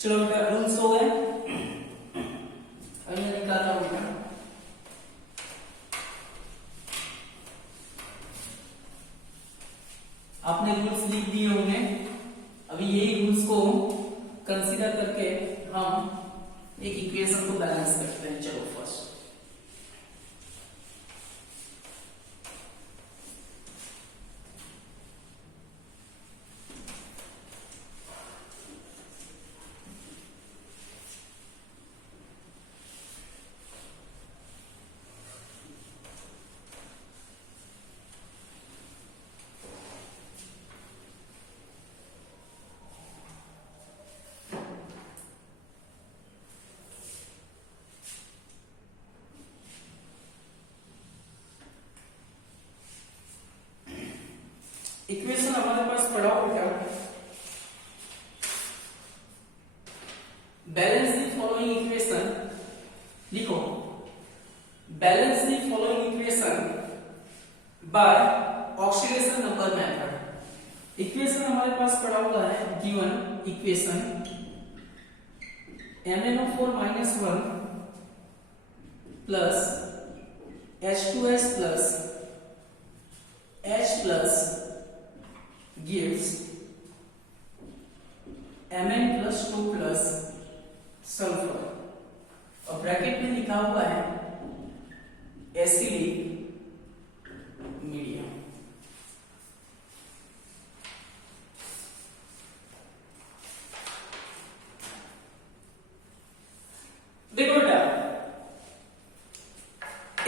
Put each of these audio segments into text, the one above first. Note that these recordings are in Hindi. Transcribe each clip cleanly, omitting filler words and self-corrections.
चलो बेटा रूल्स हो गए, अब मैं निकाल रहा हूं बेटा। आपने रूल्स लिख दिए होंगे, अभी यही रूल्स को कंसीडर करके हम एक इक्वेशन को बैलेंस करते हैं। चलो फर्स्ट इक्वेशन हमारे पास पड़ा हो क्या, बैलेंस द फॉलोइंग इक्वेशन, लिखो balance the following equation by oxidation number method. Equation हमारे पास पड़ा हुआ है given equation MnO4 - 1 plus H2S plus H plus gives Mn plus 2 plus sulphur, और ब्रैकेट में लिखा हुआ है एसिडिक मीडियम। देखो बेटा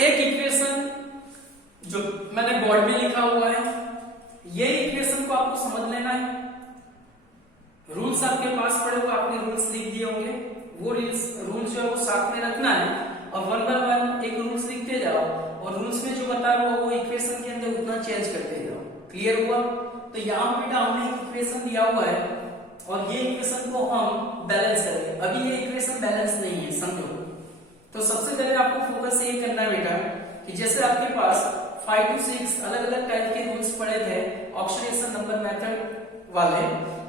एक इक्वेशन जो मैंने बोर्ड में लिखा हुआ है, ये इक्वेशन को आपको समझ लेना है। रूल्स आपके पास पड़े हुए, आपने रूल्स लिख दिए होंगे, वो रूल्स जो है वो साथ में रखना है और वन बाय वन एक रूल्स लिखते जाओ और रूल्स में जो बता रहा वो इक्वेशन के अंदर उतना चेंज करते जाओ। क्लियर हुआ? तो यहाँ बेटा हमने एक इक्वेशन दिया हुआ है और ये इक्वेशन को हम बैलेंस करेंगे। अभी ये इक्वेशन बैलेंस नहीं है, समझो। तो सबसे पहले आपको फोकस ये करना है बेटा कि जैसे आपके पास 5 to 6 अलग अलग टाइप के रूल्स पड़े थे ऑक्सीडेशन नंबर मेथड वाले,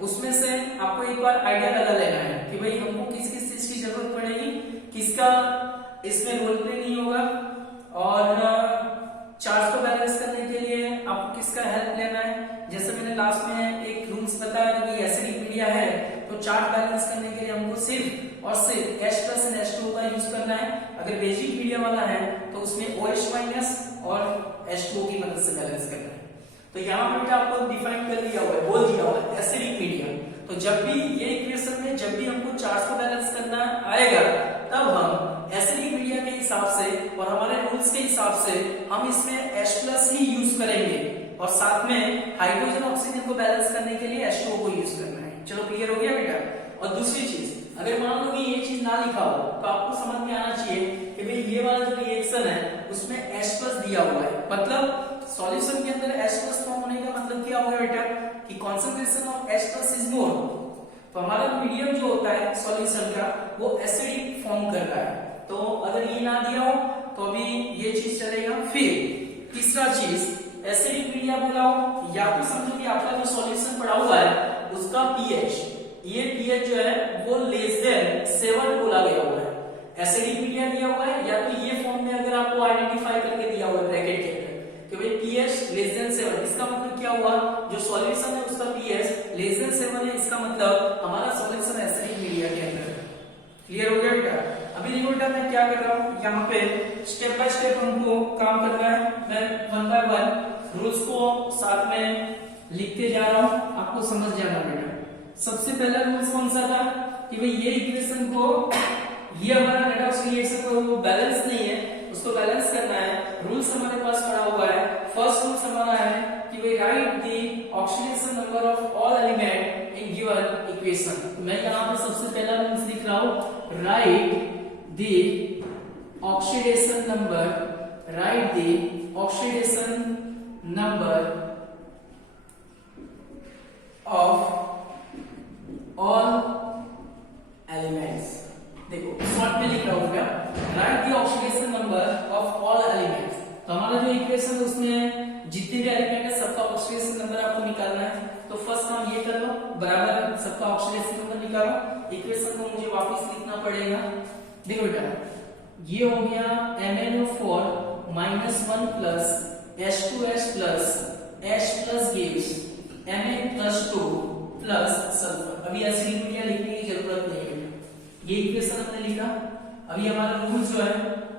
उसमें से आपको एक बार आइडिया लगा लेना है कि भाई हमको किस किस चीज की जरूरत पड़ेगी, किसका इसमें रोल प्ले नहीं होगा, और चार्ज को बैलेंस करने के लिए आपको किसका हेल्प लेना है। जैसे मैंने लास्ट में एक रूल्स बताया था कि एसिडिक मीडिया है तो चार्ज बैलेंस करने के लिए हमको सिर्फ और सिर्फ H प्लस एंड H2O का यूज करना है। अगर बेसिक मीडिया वाला है तो उसमें OH माइनस और H2O की मदद से बैलेंस करना है। तो यहाँ बेटा आपको डिफाइन कर दिया हुआ है, बोल दिया हुआ है एसिडिक मीडियम। तो जब भी ये इक्वेशन में जब भी हमको चार्ज को बैलेंस करना आएगा तब हम एसिडिक मीडिया के हिसाब से और हमारे रूल्स के हिसाब से हम इसमें H प्लस ही यूज करेंगे और साथ में हाइड्रोजन ऑक्सीजन को बैलेंस करने के लिए H2O को यूज करना है। चलो क्लियर हो गया बेटा? और दूसरी चीज, अगर मान लो कि ये चीज ना लिखा हो तो आपको समझ में आना चाहिए कि भाई ये वाला जो रिएक्शन है उसमें H प्लस दिया हुआ है, मतलब सॉल्यूशन के अंदर H प्लस फॉर्म होने का मतलब क्या होगा बेटा कि concentration of H plus is more. तो हमारा मीडियम जो होता है सॉल्यूशन का वो एसिडिक फॉर्म कर रहा है। तो अगर ये ना दिया हो तो अभी ये चीज चलेगा। फिर तीसरा चीज, एसिडिक मीडिया बोला हो या तो समझो कि आपका जो सॉल्यूशन पड़ा हुआ है उसका pH, ये pH जो है वो लेस देन 7 बोला गया हुआ है। एसिडिक मीडिया दिया हुआ है या तो ये फॉर्म में अगर आपको आइडेंटिफाई करके दिया हुआ है ब्रैकेट के अंदर कि भाई pH लेस देन 7, इसका मतलब क्या हुआ, जो सॉल्यूशन है उसका pH लेस देन 7 है, इसका मतलब हमारा सॉल्यूशन एसिडिक मीडिया के अंदर है। क्लियर हो गया बेटा? अभी देखो बेटा मैं क्या कर रहा हूँ, यहाँ पे स्टेप बाय स्टेप हमको काम करना है। मैं वन बाय वन रूल्स को साथ में लिखते जा रहा हूँ, आपको समझ जाना बेटा। सबसे पहला रूल्स कौन सा था कि भाई ये इक्वेशन को, ये हमारा रेडॉक्स रिएक्शन को बैलेंस नहीं है, उसको बैलेंस करना है। रूल्स हमारे पास पड़ा हुआ है। फर्स्ट रूल्स हमारा है कि भाई right the oxidation number of all element in given equation. मैं यहाँ पे सबसे पहला रूल्स लिख रहा हूँ, right the oxidation number, right the oxidation number of all elements. देखो शॉर्ट में लिख रहा हूं क्या, right the oxidation number of all elements. तो हमारा जो इक्वेशन है उसमें जितने भी एलिमेंट है सबका ऑक्सीडेशन नंबर आपको निकालना है। तो फर्स्ट काम ये कर लो, बराबर सबका ऑक्सीडेशन नंबर निकालो। इक्वेशन को मुझे वापस लिखना पड़ेगा। देखो बेटा, ये हो गया MnO4 -1 plus H2S plus H plus gives Mn+2 plus sulphur. अभी एसिडिटी लिखने की जरूरत नहीं है, ये इक्वेशन हमने लिखा। अभी हमारा रूल जो है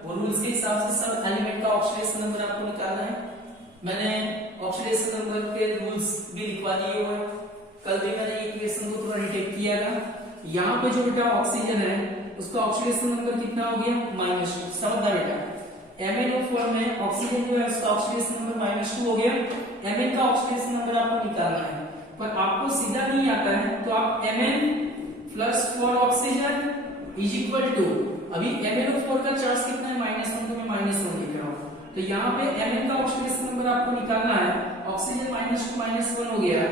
वो रूल्स के हिसाब से सब एलिमेंट का ऑक्सीडेशन नंबर आपको निकालना है। मैंने ऑक्सीडेशन नंबर के रूल्स भी लिखवा दिए हुए हैं। कल भी मैंने इक्वेशन को थोड़ा रिटेक किया था। यहाँ पे जो बेटा ऑक्सीजन है उसका ऑक्सीडेशन नंबर कितना हो गया -2। समझना बेटा, MnO4 में ऑक्सीजन जो है उसका ऑक्सीडेशन नंबर -2 हो गया। Mn का ऑक्सीडेशन नंबर आपको निकालना है, पर आपको सीधा नहीं आता है तो आप Mn+4 oxygen is equal to, अभी MnO4 का चार्ज कितना है -1, तो मैं -1 लिख रहा हूं। तो यहाँ पे Mn का ऑक्सीडेशन नंबर आपको निकालना है। ऑक्सीजन -2 -1 हो गया,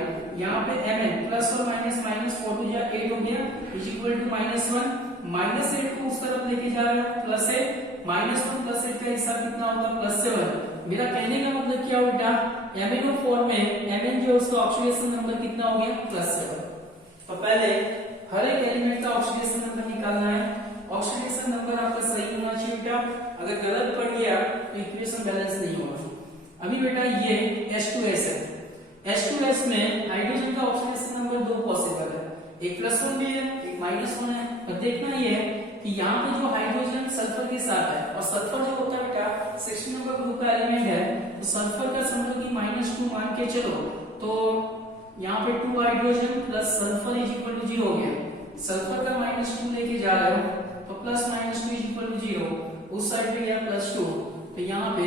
यहाँ पे Mn प्लस और माइनस -4 to 8 हो गया इज इक्वल टू -1। -8 को उस तरफ लेके जा रहे हो प्लस है, -1 प्लस 8 का हिसाब कितना होगा +7। मेरा कहने का मतलब क्या हो बेटा, MnO4 में Mn जो उसका ऑक्सीडेशन नंबर कितना हो गया +7। तो पहले हर एक एलिमेंट का ऑक्सीडेशन नंबर निकालना है। ऑक्सीडेशन नंबर आपका सही होना चाहिए बेटा, अगर गलत पड़ गया तो इक्वेशन बैलेंस नहीं होगा। अभी बेटा ये H2S है, H2S में हाइड्रोजन का ऑक्सीडेशन नंबर 2 पॉसिबल है, एक +1 भी है एक -1 है। और देखना ये है कि यहाँ पे जो हाइड्रोजन सल्फर के साथ है, और सल्फर जो होता है बेटा 16 नंबर ग्रुप का एलिमेंट है, तो सल्फर का समझो कि -2 मान के चलो, तो यहाँ पे 2 hydrogen plus sulphur is equal to 0 हो गया। सल्फर का -2 लेके जा रहे हो तो प्लस -2 इज इक्वल टू 0, उस साइड पे गया +2, तो यहाँ पे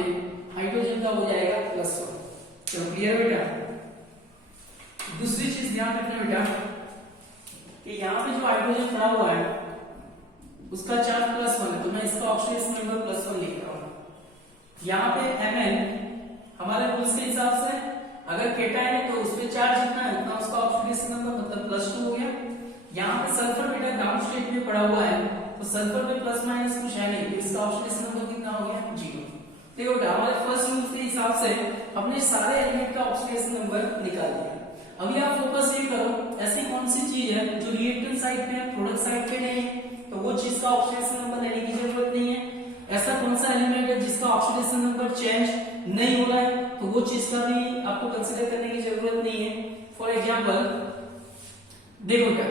हाइड्रोजन का हो जाएगा +1। चलो क्लियर बेटा। दूसरी चीज ध्यान रखना बेटा कि यहाँ पे जो हाइड्रोजन पड़ा हुआ है उसका चार्ज +1 है, तो मैं इसका ऑक्सीडेशन नंबर +1 लिख रहा हूँ। यहाँ पे Mn हमारे रूल्स के हिसाब से अगर केटायन है तो उसपे चार्ज जितना है उतना उसका ऑक्सीडेशन नंबर मतलब +2 हो गया। यहाँ पे सल्फर बेटा डाउन स्टेट में पड़ा हुआ है, तो सल्फर पे प्लस माइनस कुछ है नहीं, तो इसका ऑक्सीडेशन नंबर कितना हो गया 0। देखो बेटा, हमारे फर्स्ट रूल के हिसाब से अपने सारे एलिमेंट का ऑक्सीडेशन नंबर निकाल दिया। अभी आप फोकस ये करो, ऐसी कौन सी चीज है जो रिएक्टेंट साइड पे है प्रोडक्ट साइड पे नहीं है, तो वो चीज का ऑक्सीडेशन नंबर लेने की जरूरत नहीं है। ऐसा कौन सा एलिमेंट है जिसका ऑक्सीडेशन नंबर चेंज नहीं हो रहा है, तो वो चीज का भी आपको कंसीडर करने की जरूरत नहीं है। फॉर एग्जांपल देखो बेटा,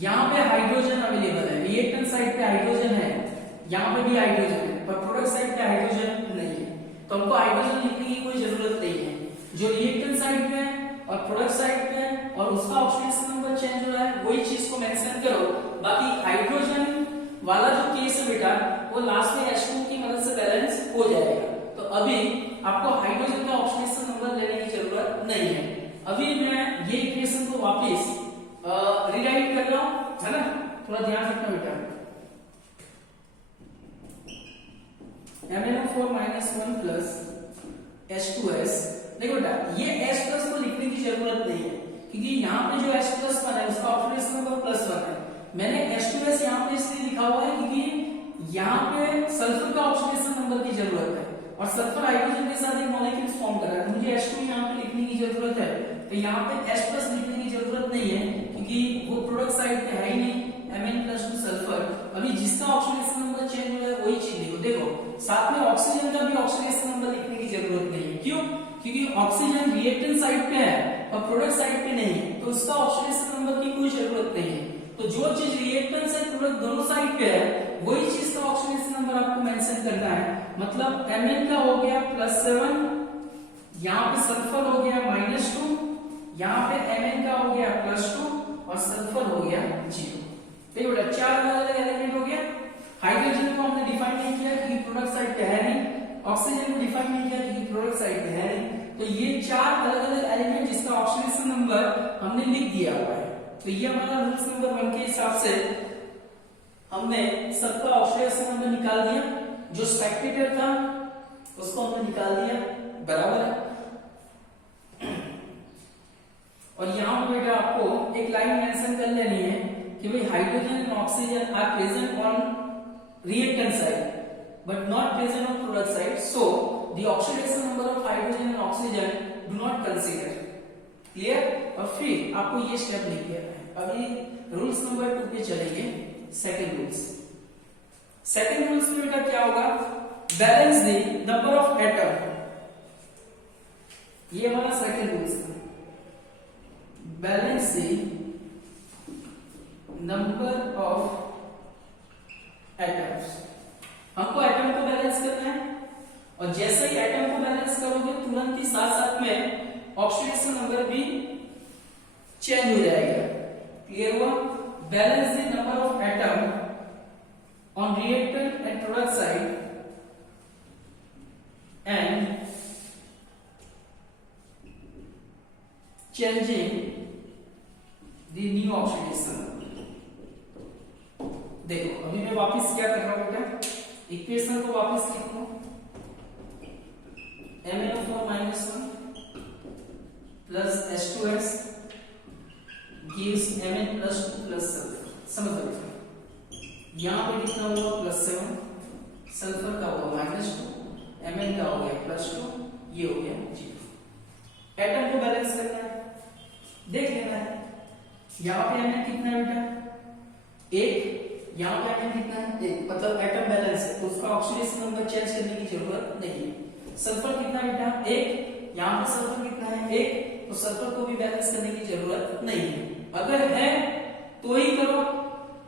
यहाँ पे हाइड्रोजन अवेलेबल है, रिएक्टेंट साइड पे हाइड्रोजन है, यहाँ पे भी हाइड्रोजन है, पर प्रोडक्ट साइड पे हाइड्रोजन नहीं है, तो हमको हाइड्रोजन लिखने की कोई जरूरत नहीं है। जो रिएक्टेंट साइड पे है और प्रोडक्ट साइड पे है और उसका ऑक्सीडेशन नंबर चेंज हो रहा है, वही चीज को मेंशन करो। बाकी हाइड्रोजन वाला जो केस है बेटा वो लास्ट में H2 की मदद से बैलेंस हो जाएगा। तो अभी आपको हाइड्रोजन का ऑक्सीडेशन नंबर लेने की जरूरत नहीं है। अभी मैं ये इक्वेशन को वापस रीराइट कर रहा हूं, है ना, थोड़ा ध्यान रखना बेटा। MnO4 -1 प्लस H2S, देखो बेटा ये H प्लस को लिखने की जरूरत नहीं है, क्योंकि यहाँ पे जो H+1 है उसका ऑक्सीडेशन नंबर +1 है। मैंने H2S यहाँ पे इसलिए लिखा हुआ है क्योंकि यहाँ पे सल्फर का ऑक्सीडेशन नंबर की जरूरत है और सल्फर हाइड्रोजन के साथ एक मॉलिक्यूल फॉर्म कर रहा है, तो मुझे H2 यहाँ पे लिखने की जरूरत है। तो यहाँ पे H प्लस लिखने की जरूरत नहीं है क्योंकि वो प्रोडक्ट साइड पे है ही नहीं, Mn+2 सल्फर। अभी जिसका ऑक्सीडेशन नंबर चेंज हो रहा है वही चीज लिखो। देखो साथ में ऑक्सीजन का भी ऑक्सीडेशन नंबर लिखने की जरूरत नहीं है, क्यों? क्योंकि ऑक्सीजन रिएक्टेंट साइड पे है और प्रोडक्ट साइड पे नहीं है, तो उसका ऑक्सीडेशन नंबर की कोई जरूरत नहीं है। तो जो चीज रिएक्टेंट से प्रोडक्ट दोनों साइड पे है वही चीज का ऑक्सीडेशन नंबर आपको मेंशन करना है। मतलब Mn का हो गया +7, यहाँ पे सल्फर हो गया -2, यहाँ पे Mn का हो गया +2 और सल्फर हो गया 0। देखो बेटा 4 अलग-अलग एलिमेंट हो गया। हाइड्रोजन को हमने डिफाइन नहीं किया क्योंकि प्रोडक्ट साइड पे है नहीं, ऑक्सीजन को डिफाइन नहीं किया क्योंकि प्रोडक्ट साइड पे है नहीं, तो ये 4 अलग-अलग एलिमेंट जिसका ऑक्सीडेशन नंबर हमने लिख दिया हुआ है। तो ये हमारा रूल्स नंबर 1 के हिसाब से हमने सबका ऑक्सीडेशन नंबर निकाल दिया। जो स्पेक्टेटर था उसको हमने निकाल दिया, बराबर है। और यहाँ पे बेटा आपको एक लाइन मेंशन कर लेनी है कि भाई hydrogen and oxygen are present on reactant side but not present on product side, so the oxidation number of hydrogen and oxygen do not consider. Clear? और फिर आपको ये स्टेप लिख दिया है। अभी रूल्स नंबर 2 पे चलेंगे। सेकंड रूल्स में बेटा क्या होगा, balance the number of atom. ये हमारा सेकंड रूल्स है, balance the number of atoms. हमको एटम को बैलेंस करना है, और जैसे ही एटम को बैलेंस करोगे तुरंत ही साथ साथ में ऑक्सीडेशन नंबर भी चेंज हो जाएगा। क्लियर हुआ? Balance the number of atom on reactant and product side and changing the new oxidation. देखो अभी मैं वापस क्या कर रहा हूं बेटा, इक्वेशन को वापस लिख रहा हूं, MnO4 - 1 plus H2S gives Mn plus 2 plus sulphur. समझ लो यहां पे कितना हुआ +7, सल्फर का हुआ -2, Mn का हो गया +2, ये हो गया 0। एटम को बैलेंस करना है, देख लेना है। यहां पे Mn कितना है बेटा 1, यहां पे Mn कितना है 1, मतलब एटम बैलेंस है, तो उसका ऑक्सीडेशन नंबर चेंज करने की जरूरत नहीं। सल्फर कितना बेटा 1, यहां पे सल्फर कितना है 1, तो सल्फर को भी बैलेंस करने की जरूरत नहीं है। अगर है तो ही करो,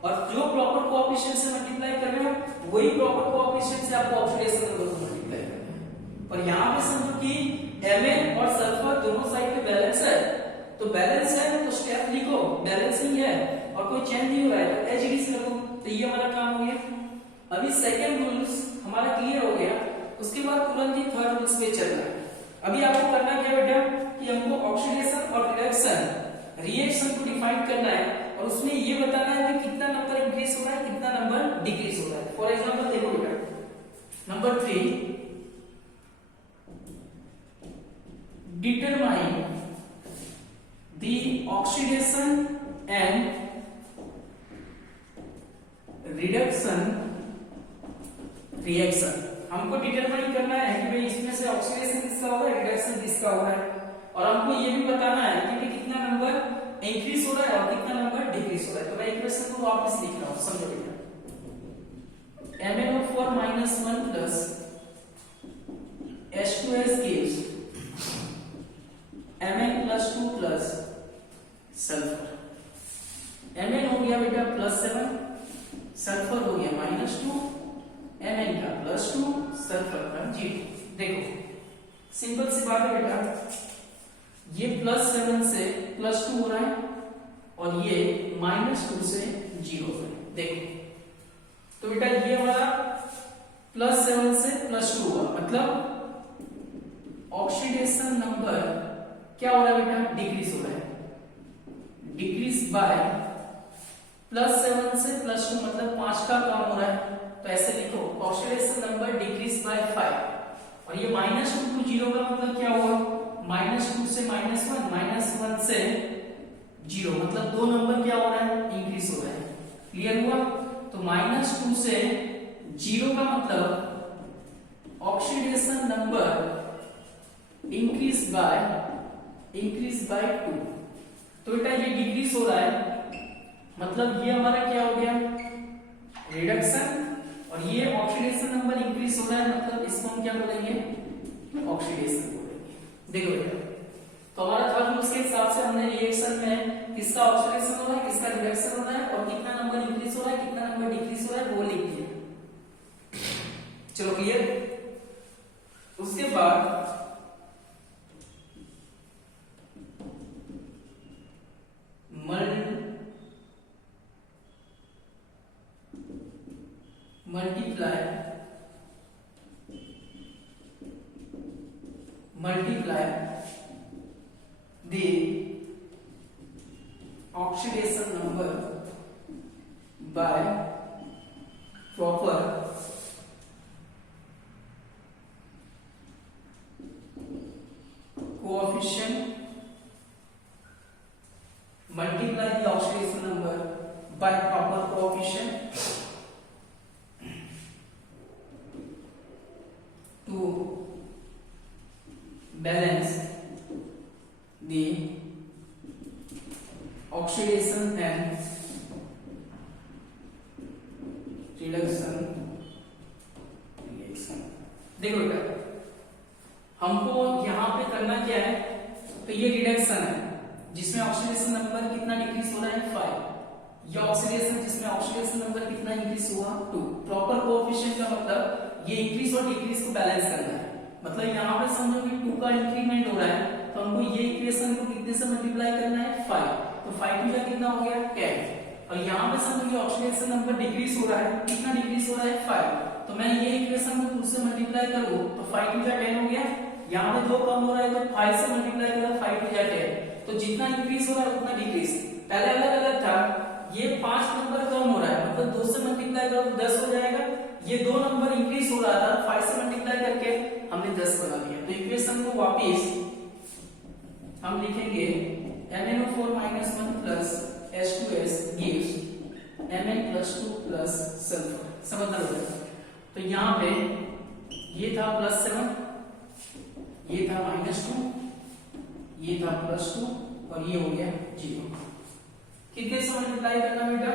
और जो प्रॉपर कोएफिशिएंट से मल्टीप्लाई कर रहे हो वही प्रॉपर कोएफिशिएंट से आपको ऑक्सीडेशन नंबर को मल्टीप्लाई करना है। पर यहां पे समझो कि Mn और सल्फर दोनों साइड पे बैलेंस है, तो बैलेंस है तो स्टेप लिखो, बैलेंसिंग है और कोई चेंज नहीं हो रहा है तो एज इट इज रखो। तो ये हमारा काम हो गया। अभी सेकंड रूल्स हमारा क्लियर हो गया, उसके बाद तुरंत ही थर्ड रूल्स पे चलना है। अभी आपको करना क्या बेटा कि हमको ऑक्सीडेशन और रिएक्शन को डिफाइन करना है, और उसमें ये बताना है कि कितना नंबर इंक्रीज हो रहा है, कितना नंबर डिक्रीज हो रहा है। फॉर एग्जांपल देखो बेटा number 3, determine the oxidation and reduction reaction. हमको डिटरमाइन करना है कि भाई इसमें से ऑक्सीडेशन किसका हो रहा है, रिडक्शन किसका हो रहा है, और हमको ये भी बताना है कि भाई कितना नंबर इंक्रीज हो रहा है और कितना नंबर डिक्रीज हो रहा है। तो मैं इक्वेशन को वापस लिख रहा हूं, समझो बेटा। MnO4 - 1 plus H2S gives Mn plus 2 plus sulphur. Mn हो गया बेटा +7, सल्फर हो गया -2, Mn का +2, सल्फर का 0। देखो सिंपल सी बात है बेटा, ये +7 से +2 हो रहा है और ये -2 से 0 हो रहा है। देखो तो बेटा ये हमारा +7 से +2 हुआ, मतलब ऑक्सीडेशन नंबर क्या हो रहा है बेटा, डिक्रीज हो रहा है, डिक्रीज बाय +7 से +2 मतलब 5 का कम हो रहा है। तो ऐसे लिखो ऑक्सीडेशन नंबर डिक्रीज बाय 5, और ये -2 to 0 का मतलब क्या हुआ, -2 से -1, -1 से 0, मतलब 2 नंबर क्या हो रहा है, इंक्रीज हो रहा है। क्लियर हुआ? तो -2 से 0 का मतलब ऑक्सीडेशन नंबर इंक्रीज बाय 2। तो बेटा ये डिक्रीज हो रहा है, मतलब ये हमारा क्या हो गया, रिडक्शन, और ये ऑक्सीडेशन नंबर इंक्रीज हो रहा है, मतलब इसको हम क्या बोलेंगे, ऑक्सीडेशन बोलेंगे। देखो बेटा तो हमारा थर्ड रूल्स के हिसाब से हमने रिएक्शन में किसका ऑक्सीडेशन हो रहा है, किसका रिडक्शन हो रहा है, और कितना नंबर इंक्रीज हो रहा है, कितना नंबर डिक्रीज हो रहा है, वो लिख दिया। चलो क्लियर? उसके बाद multiply the oxidation number by proper coefficient, multiply the oxidation number by proper coefficient to balance the oxidation reduction reaction. देखो बेटा, हमको यहाँ पे करना क्या है, तो ये रिडक्शन है जिसमें ऑक्सीडेशन नंबर कितना डिक्रीज हो रहा है 5, या ऑक्सीडेशन जिसमें ऑक्सीडेशन नंबर कितना इंक्रीज हुआ 2। प्रॉपर कोएफिशिएंट का मतलब ये इंक्रीज और डिक्रीज को बैलेंस करना है। मतलब यहाँ पे समझो कि 2 का इंक्रीमेंट हो रहा है, तो हमको ये इक्वेशन को कितने से मल्टीप्लाई करना है 5, तो 5 टू जा कितना हो गया 10। और यहाँ पे समझो कि ऑक्सीडेशन नंबर डिक्रीज हो रहा है, कितना डिक्रीज हो रहा है 5, तो मैं ये इक्वेशन को 2 से मल्टीप्लाई करूँ तो 5 टू जा 10 हो गया। यहाँ पे 2 कम हो रहा है तो 5 से मल्टीप्लाई करो 5 टू जा 10, तो जितना इंक्रीज हो रहा है उतना डिक्रीज। पहले अलग अलग था, ये 5 नंबर कम हो रहा है मतलब 2 से मल्टीप्लाई करो तो 10 हो जाएगा। ये 2 नंबर इंक्रीज हो रहा था, 5 से मल्टीप्लाई करके हमने 10 बना दिया। तो इक्वेशन को वापस हम लिखेंगे MnO4 - 1 plus H2S gives Mn+2 plus sulphur. समझना होगा। तो यहाँ पे ये था +7, ये था -2, ये था +2 और ये हो गया 0। कितने से मल्टीप्लाई करना बेटा,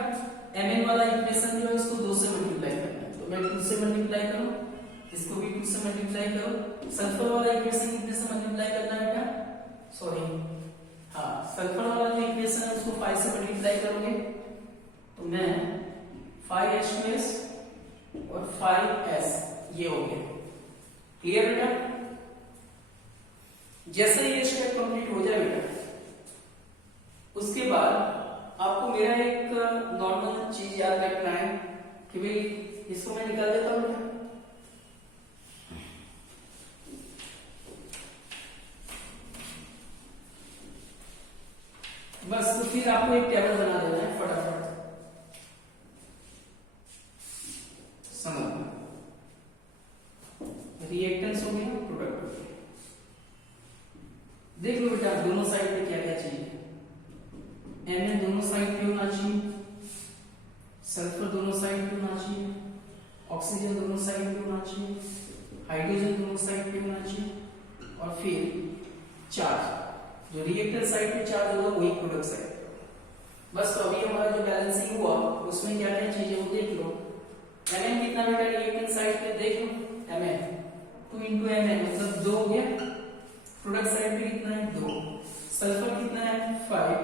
Mn वाला इक्वेशन जो है उसको 2 से मल्टीप्लाई करना है, तो मैं 2 से मल्टीप्लाई करूं, इसको भी 2 से मल्टीप्लाई करो। सल्फर वाला इक्वेशन कितने से मल्टीप्लाई करना है बेटा, सॉरी हाँ, सल्फर वाला जो इक्वेशन है उसको 5 से मल्टीप्लाई करोगे, तो मैं 5H2S और 5S ये हो गया। क्लियर बेटा। जैसे ये स्टेप कंप्लीट हो जाए बेटा, उसके बाद आपको मेरा एक नॉर्मल चीज याद रखना है कि भाई इसको मैं निकाल देता हूं बेटा। बस तो फिर आपको एक टेबल बना देना है फटाफट, समझ रिएक्टेंस हो गया, प्रोडक्ट हो गया। देख लो बेटा दोनों साइड पे क्या क्या चाहिए। Mn दोनों साइड पे होना चाहिए, सल्फर दोनों साइड पे होना चाहिए, ऑक्सीजन दोनों साइड पे होना चाहिए, हाइड्रोजन दोनों साइड पे होना चाहिए, और फिर चार्ज जो रिएक्टर साइड पे चार्ज होगा वही प्रोडक्ट साइड पे। बस तो अभी हमारा जो बैलेंसिंग हुआ उसमें क्या क्या चीजें वो देख लो। Mn कितना बेटा रिएक्टेंट साइड पे देख लो, Mn 2 into Mn मतलब 2 हो गया। प्रोडक्ट साइड पे कितना है 2, सल्फर कितना है 5,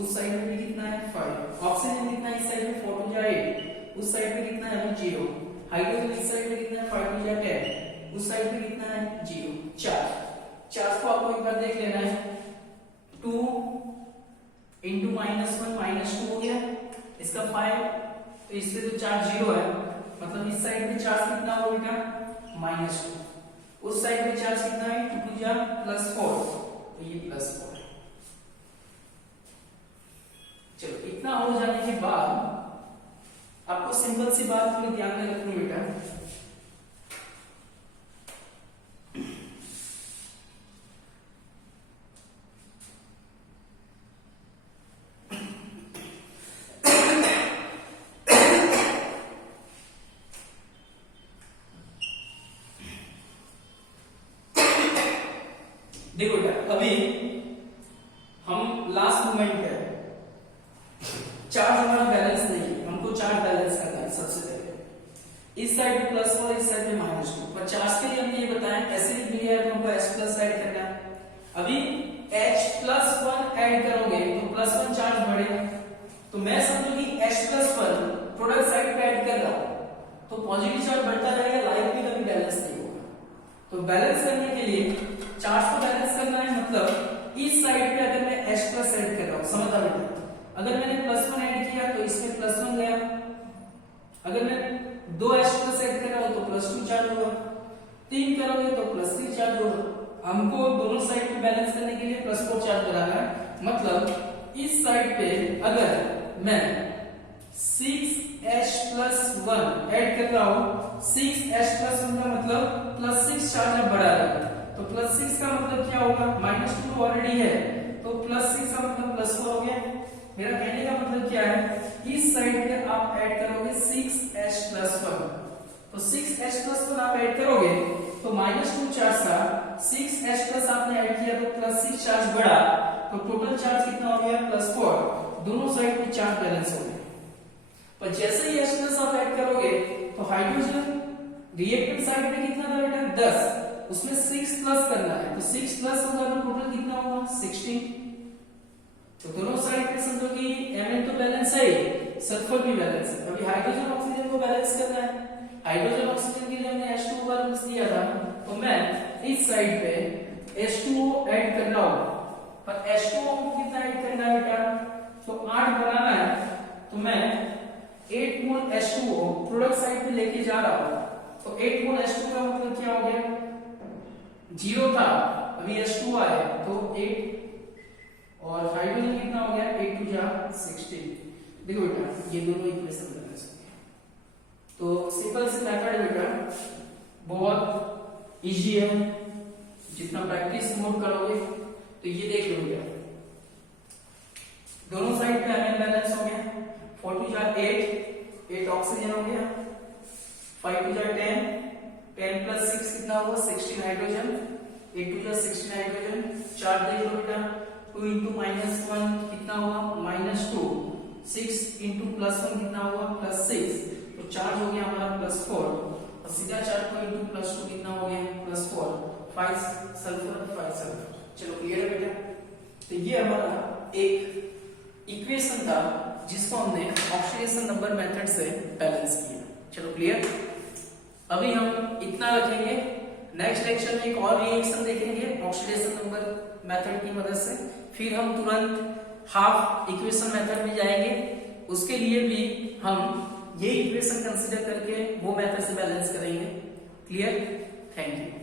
उस साइड पे भी कितना है 5, ऑक्सीजन कितना है इस साइड पे 4 टू जा 8, उस साइड पे कितना है 0, हाइड्रोजन इस साइड पे कितना है 5 टू जा 10, उस साइड पे कितना है 0। चार्ज को आपको एक बार देख लेना है, 2 into -1 -2 हो गया, इसका 5, तो इससे तो चार्ज 0 है, मतलब इस साइड पे चार्ज कितना होगा बेटा -2, उस साइड पे चार्ज कितना है 2 टू जा +4, तो ये +4 है। चलो इतना हो जाने के बाद आपको सिंपल सी बात थोड़ी ध्यान में रखनी बेटा, देखो बेटा अभी हम लास्ट मोमेंट पे है, चार्ज हमारा बैलेंस नहीं है, हमको चार्ज बैलेंस करना है। सबसे पहले इस साइड पे +4 इस साइड पे -2, पर चार्ज के लिए हमने ये बताया ऐसे लिख दिया है तो हमको H+ ऐड करना है। अभी H+1 ऐड करोगे तो +1 चार्ज बढ़ेगा, तो मैं समझो कि H+1 प्रोडक्ट साइड पे ऐड कर रहा हूं तो पॉजिटिव चार्ज बढ़ता रहेगा, लाइफ भी कभी बैलेंस नहीं होगा। तो बैलेंस करने के लिए चार्ज को बैलेंस करना है, मतलब इस साइड पे अगर मैं H+ ऐड कर रहा हूं, समझ आ रहा है, अगर मैंने +1 ऐड किया तो इसमें +1 गया, अगर मैं 2 H+ ऐड कर रहा हूं तो +2 चार्ज होगा, 3 करोगे तो +3 चार्ज होगा। हमको दोनों साइड पे बैलेंस करने के लिए +4 चार्ज बनाना है, मतलब इस साइड पे अगर मैं 6H+1 ऐड कर रहा हूं, 6H+1 का मतलब +6 चार्ज अब बढ़ा रहा है, तो +6 का मतलब क्या होगा, -2 ऑलरेडी है तो +6 का मतलब +4 हो गया। मेरा कहने का मतलब क्या है, इस साइड पे आप ऐड करोगे 6H+1, तो 6H+1 आप ऐड करोगे तो -2 चार्ज था, 6H+ आपने ऐड किया तो +6 चार्ज बढ़ा, तो टोटल चार्ज कितना हो गया +4। दोनों साइड पे चार्ज बैलेंस हो गए। पर जैसे ही H+ आप ऐड करोगे तो हाइड्रोजन रिएक्टेंट साइड पे कितना था बेटा 10, उसमें 6+ करना है, तो 6+ होगा तो टोटल कितना होगा 16। तो दोनों साइड पे समझो कि Mn तो बैलेंस है, सल्फर भी बैलेंस है। अभी हाइड्रोजन ऑक्सीजन को बैलेंस करना है। हाइड्रोजन ऑक्सीजन के लिए हमने H2O का रूल्स दिया था, तो मैं इस साइड पे H2O ऐड कर रहा हूं। पर H2O को कितना ऐड करना है बेटा, तो 8 बनाना है, तो मैं 8 मोल H2O प्रोडक्ट साइड पे लेके जा रहा हूं। तो 8 मोल H2O का मतलब क्या हो गया, 0 था, अभी H2O आया तो 8, और हाइड्रोजन कितना हो गया 8 2 जा 16। देखो बेटा ये दोनों इक्वेशन बैलेंस हो गए। तो सिंपल सी मेथड है बेटा, बहुत इजी है, जितना प्रैक्टिस मोर करोगे तो ये देख लो बेटा, दोनों साइड पे Mn बैलेंस हो गया। 4 2 जा 8 ऑक्सीजन हो गया, 5 2 जा 10 10 + 6 कितना होगा 16 हाइड्रोजन, 8 2 जा 16 हाइड्रोजन, 4 देख लो बेटा, 2 × -1 कितना हुआ -2, 6 × +1 कितना हुआ +6, तो चार्ज हो गया हमारा +4, और सीधा चार्ज 2 × +2 कितना हो गया +4, 5 सल्फर 5 सल्फर। चलो क्लियर है बेटा। तो ये हमारा एक इक्वेशन था जिसको हमने ऑक्सीडेशन नंबर मेथड से बैलेंस किया। चलो क्लियर। अभी हम इतना रखेंगे, नेक्स्ट लेक्चर में एक और रिएक्शन देखेंगे ऑक्सीडेशन नंबर मेथड की मदद से, फिर हम तुरंत हाफ इक्वेशन मेथड में जाएंगे। उसके लिए भी हम ये इक्वेशन कंसीडर करके वो मेथड से बैलेंस करेंगे। Clear, thank you.